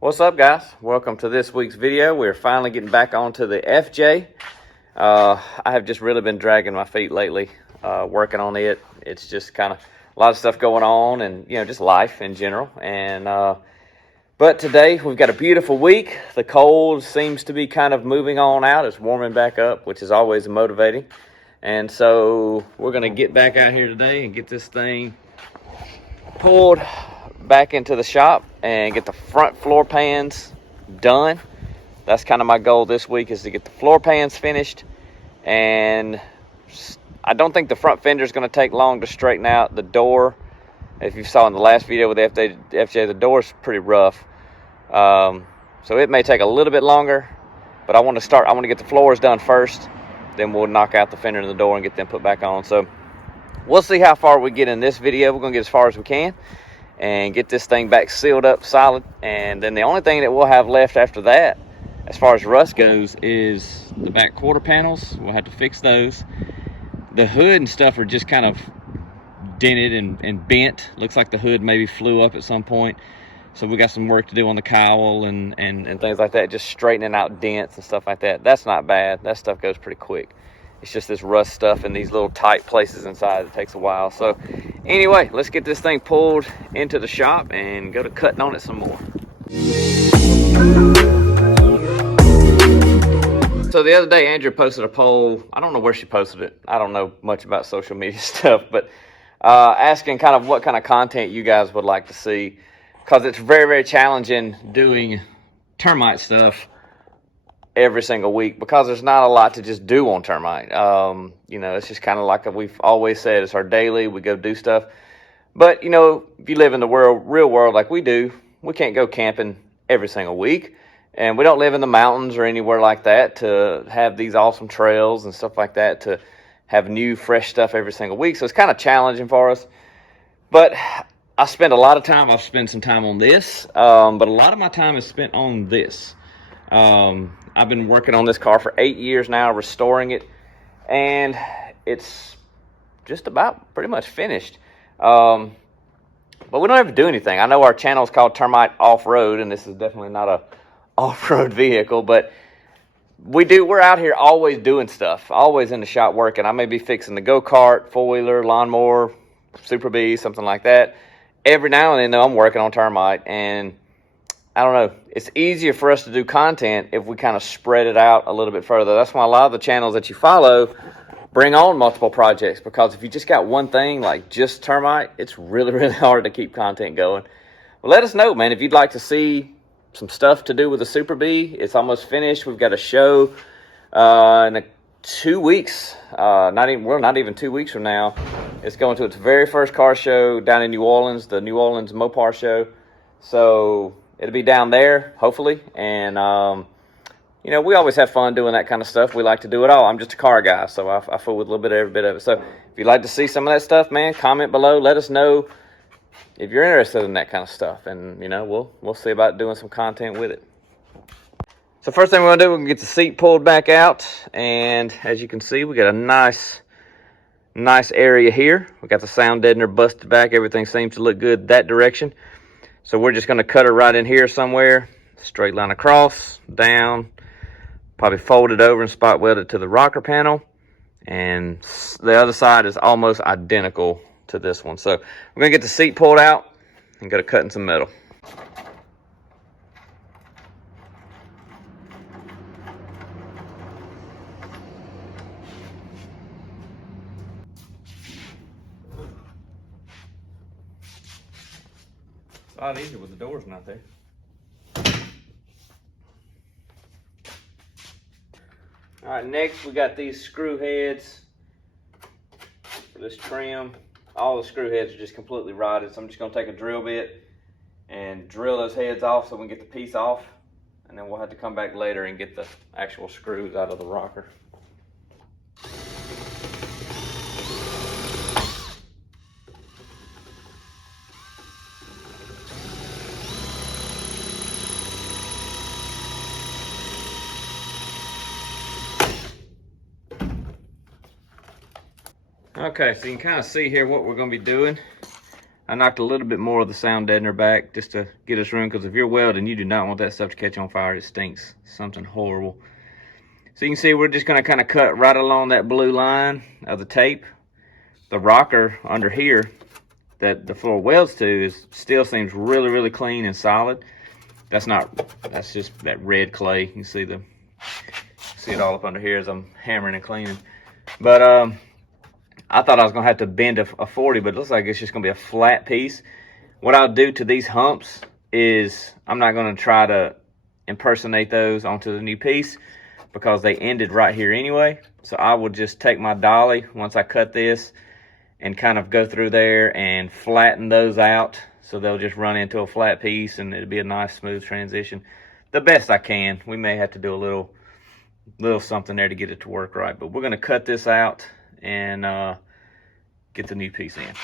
What's up, guys? Welcome to this week's video. We're finally getting back onto the FJ. I have just really been dragging my feet lately, working on it. It's just kind of a lot of stuff going on, and just life in general. But today we've got a beautiful week. The cold seems to be kind of moving on out. It's warming back up, which is always motivating. And so we're going to get back out here today and get this thing pulled back into the shop and get the front floor pans done. That's kind of my goal this week, is to get the floor pans finished. And I don't think the front fender is going to take long to straighten out. The door, if you saw in the last video with the FJ, the door is pretty rough. So it may take a little bit longer, but I want to get the floors done first. Then we'll knock out the fender and the door and get them put back on. So we'll see how far we get in this video. We're going to get as far as we can and get this thing back sealed up solid. And then the only thing that we'll have left after that, as far as rust goes, is the back quarter panels. We'll have to fix those. The hood and stuff are just kind of dented and bent. Looks like the hood maybe flew up at some point. So we got some work to do on the cowl and things like that, just straightening out dents and stuff like that. That's not bad. That stuff goes pretty quick. It's just this rust stuff in these little tight places inside that takes a while. So anyway, let's get this thing pulled into the shop and go to cutting on it some more. So the other day, Andrew posted a poll. I don't know where she posted it. I don't know much about social media stuff, but asking kind of what kind of content you guys would like to see, because it's very, very challenging doing termite stuff every single week, because there's not a lot to just do on termite. It's just kind of like we've always said, it's our daily. We go do stuff. But, if you live in the real world like we do, we can't go camping every single week. And we don't live in the mountains or anywhere like that to have these awesome trails and stuff like that, to have new, fresh stuff every single week. So it's kind of challenging for us. But I spend a lot of time. I've spent some time on this. But a lot of my time is spent on this. I've been working on this car for 8 years now, restoring it, and it's just about pretty much finished. But we don't have to do anything. I know our channel is called Termite Off-Road, and this is definitely not a off-road vehicle, but we're out here always doing stuff, always in the shop working. I may be fixing the go-kart, four-wheeler, lawnmower, Super Bee, something like that. Every now and then, though, I'm working on termite, and I don't know. It's easier for us to do content if we kind of spread it out a little bit further. That's why a lot of the channels that you follow bring on multiple projects, because if you just got one thing, like just termite, it's really, really hard to keep content going. Well, let us know, man, if you'd like to see some stuff to do with the Super Bee. It's almost finished. We've got a show in 2 weeks. Not even 2 weeks from now. It's going to its very first car show down in New Orleans, the New Orleans Mopar show. So it'll be down there, hopefully. And, we always have fun doing that kind of stuff. We like to do it all. I'm just a car guy, so I fool with a little bit of every bit of it. So if you'd like to see some of that stuff, man, comment below. Let us know if you're interested in that kind of stuff. And, we'll see about doing some content with it. So first thing we're going to do, we're going to get the seat pulled back out. And as you can see, we got a nice area here. We got the sound deadener busted back. Everything seems to look good that direction. So we're just going to cut it right in here somewhere. Straight line across, down, probably fold it over and spot weld it to the rocker panel. And the other side is almost identical to this one. So we're going to get the seat pulled out and go to cutting some metal. A lot easier with the doors not there. All right, next we got these screw heads for this trim. All the screw heads are just completely rotted, so I'm just going to take a drill bit and drill those heads off so we can get the piece off, and then we'll have to come back later and get the actual screws out of the rocker. Okay, so you can kind of see here what we're going to be doing. I knocked a little bit more of the sound deadener back just to get us room, because if you're welding, you do not want that stuff to catch on fire. It stinks. Something horrible. So you can see we're just going to kind of cut right along that blue line of the tape. The rocker under here that the floor welds to still seems really, really clean and solid. That's just that red clay. You can see it all up under here as I'm hammering and cleaning. But I thought I was gonna have to bend a 40, but it looks like it's just gonna be a flat piece. What I'll do to these humps is I'm not gonna try to impersonate those onto the new piece, because they ended right here anyway. So I will just take my dolly once I cut this and kind of go through there and flatten those out, so they'll just run into a flat piece and it'll be a nice smooth transition. The best I can. We may have to do a little something there to get it to work right, but we're gonna cut this out and get the new piece in.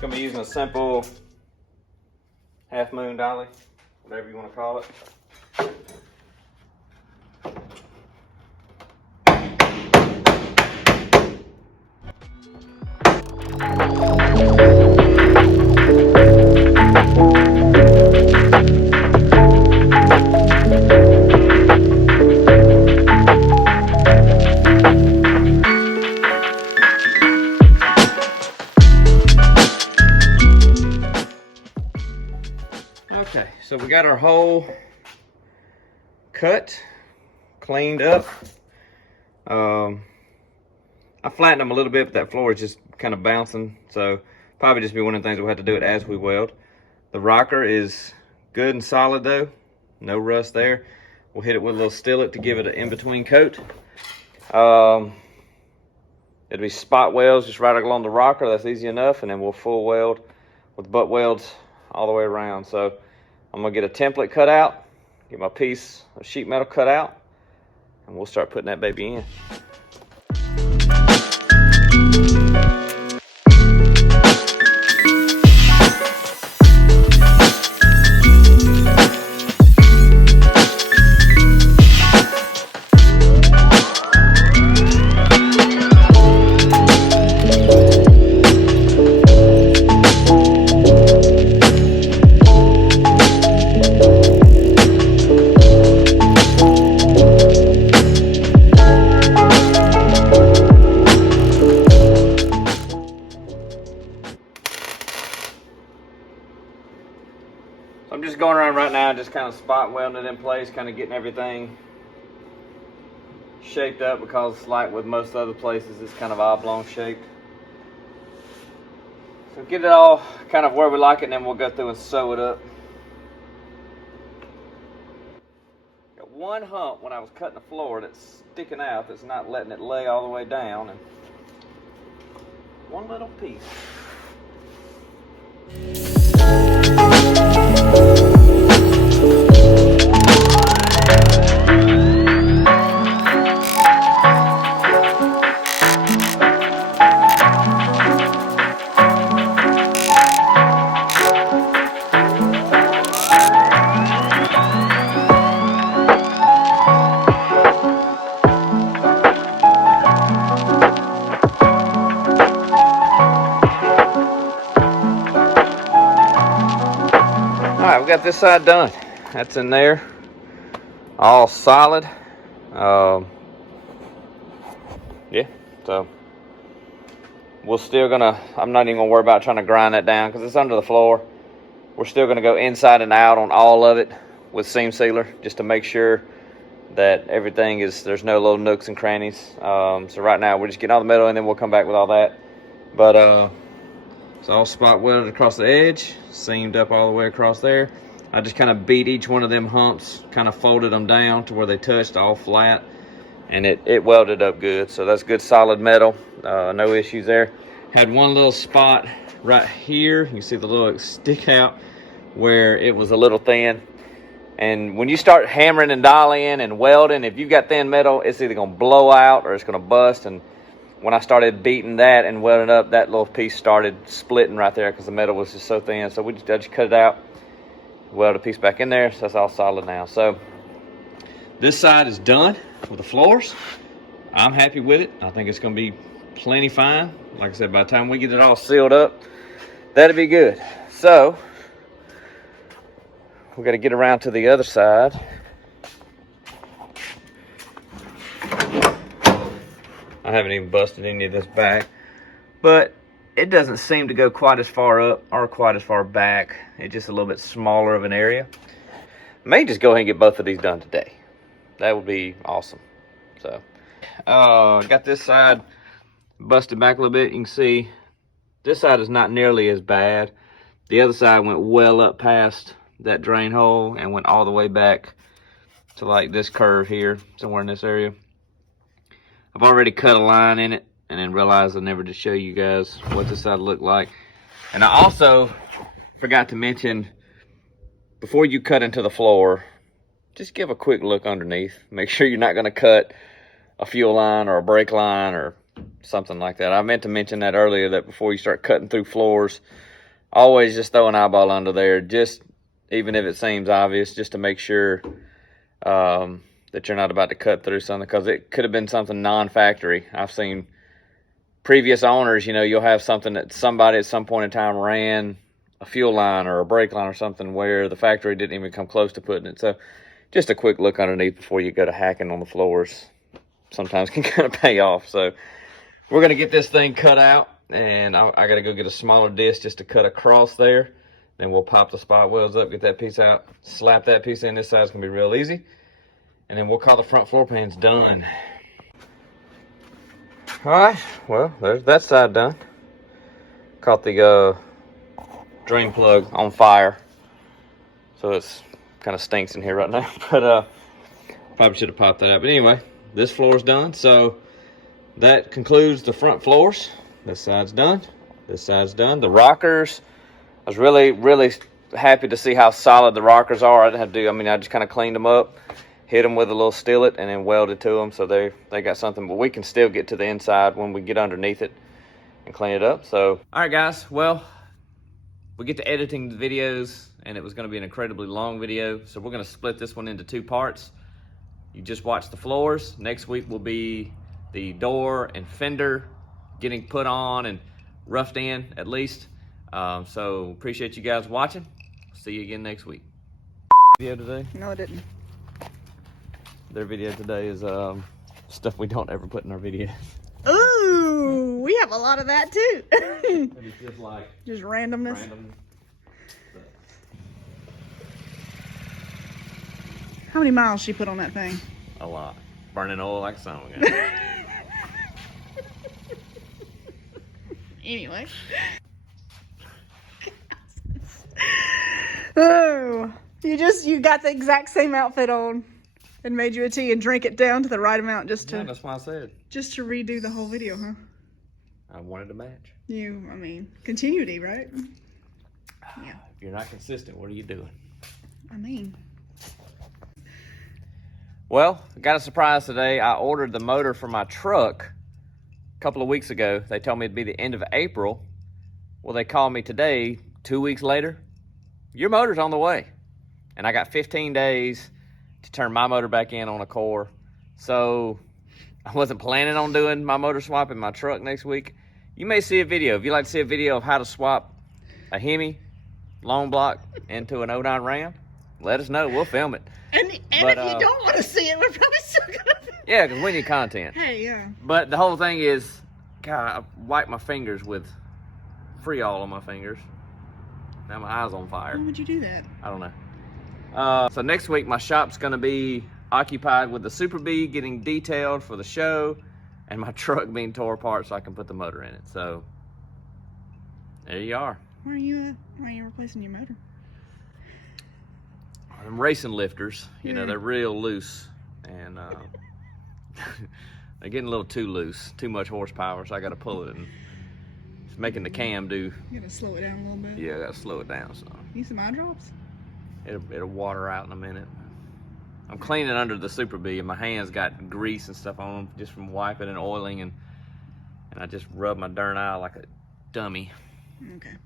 Gonna be using a simple half moon dolly, whatever you want to call it. Okay, so we got our hole cut, cleaned up. I flattened them a little bit, but that floor is just kind of bouncing, so probably just be one of the things we'll have to do it as we weld. The rocker is good and solid though, no rust there. We'll hit it with a little stillet to give it an in-between coat. It'll be spot welds just right along the rocker. That's easy enough, and then we'll full weld with butt welds all the way around. So I'm gonna get a template cut out, get my piece of sheet metal cut out, and we'll start putting that baby in. I'm just going around right now, just kind of spot welding it in place, kind of getting everything shaped up, because like with most other places, it's kind of oblong shaped. So get it all kind of where we like it, and then we'll go through and sew it up. Got one hump when I was cutting the floor that's sticking out, that's not letting it lay all the way down, and one little piece. Alright, we got this side done. That's in there, all solid. Yeah, so we're still gonna, I'm not even gonna worry about trying to grind that down because it's under the floor. We're still gonna go inside and out on all of it with seam sealer, just to make sure that everything is, there's no little nooks and crannies. So right now we're just getting all the metal, and then we'll come back with all that. But it's all spot welded across the edge, seamed up all the way across there. I just kind of beat each one of them humps, kind of folded them down to where they touched all flat, and it welded up good. So that's good solid metal, no issues there. Had one little spot right here, you can see the little stick out where it was a little thin. And when you start hammering and dialing and welding, if you've got thin metal, it's either going to blow out or it's going to bust. And when I started beating that and welding up, that little piece started splitting right there because the metal was just so thin. So I just cut it out, weld a piece back in there, so that's all solid now. So this side is done with the floors. I'm happy with it. I think it's going to be plenty fine. Like I said, by the time we get it all sealed up, that'll be good. So we got to get around to the other side. I haven't even busted any of this back, but it doesn't seem to go quite as far up or quite as far back. It's just a little bit smaller of an area. May just go ahead and get both of these done today. That would be awesome. So got this side busted back a little bit. You can see this side is not nearly as bad. The other side went well up past that drain hole and went all the way back to like this curve here, somewhere in this area. I've already cut a line in it and then realized I never did show you guys what this side looked like. And I also forgot to mention, before you cut into the floor, just give a quick look underneath. Make sure you're not going to cut a fuel line or a brake line or something like that. I meant to mention that earlier, that before you start cutting through floors, always just throw an eyeball under there, just even if it seems obvious, just to make sure that you're not about to cut through something, because it could have been something non-factory. I've seen previous owners, you know, you'll have something that somebody at some point in time ran a fuel line or a brake line or something where the factory didn't even come close to putting it. So just a quick look underneath before you go to hacking on the floors sometimes can kind of pay off. So we're going to get this thing cut out, and I got to go get a smaller disc just to cut across there. Then we'll pop the spot welds up, get that piece out, slap that piece in. This side's going to be real easy. And then we'll call the front floor pans done. All right, well, there's that side done. Caught the drain plug on fire, so it's kind of stinks in here right now. But probably should have popped that out. But anyway, this floor's done. So that concludes the front floors. This side's done. This side's done. The rockers, I was really happy to see how solid the rockers are. I didn't have to do, I just kind of cleaned them up, hit them with a little skillet, and then welded to them, so they got something. But we can still get to the inside when we get underneath it and clean it up. So all right, guys, well, we get to editing the videos, and it was going to be an incredibly long video, so we're going to split this one into two parts. You just watched the floors. Next week will be the door and fender getting put on and roughed in, at least. So appreciate you guys watching. See you again next week. Video today? No, it didn't. Their video today is stuff we don't ever put in our videos. Ooh, we have a lot of that too. It's just like just randomness. How many miles she put on that thing? A lot. Burning oil like a son of a gun. Anyway. Oh, you got the exact same outfit on and made you a tea and drank it down to the right amount just to. Yeah, that's what I said. Just to redo the whole video, huh? I wanted to match. Continuity, right? Yeah. If you're not consistent, what are you doing? Well, got a surprise today. I ordered the motor for my truck a couple of weeks ago. They told me it'd be the end of April. Well, they called me today, 2 weeks later. Your motor's on the way. And I got 15 days to turn my motor back in on a core. So I wasn't planning on doing my motor swap in my truck next week. You may see a video. If you'd like to see a video of how to swap a Hemi long block into an 09 Ram, let us know. We'll film it. And if you don't want to see it, we're probably still going to. Yeah, because we need content. Hey, yeah. But the whole thing is, God, I wiped my fingers with Freol on my fingers. Now my eye's on fire. Why would you do that? I don't know. So next week, my shop's going to be occupied with the Super Bee getting detailed for the show and my truck being tore apart so I can put the motor in it. So there you are. Why are you replacing your motor? Them racing lifters, you know, they're real loose, and They're getting a little too loose, too much horsepower, so I got to pull it, and it's making the cam do. You gotta slow it down a little bit. Yeah, I got to slow it down. So Need some eye drops? it'll water out in a minute. I'm cleaning under the Super Bee, and my hands got grease and stuff on them just from wiping and oiling, and I just rubbed my darn eye like a dummy. Okay.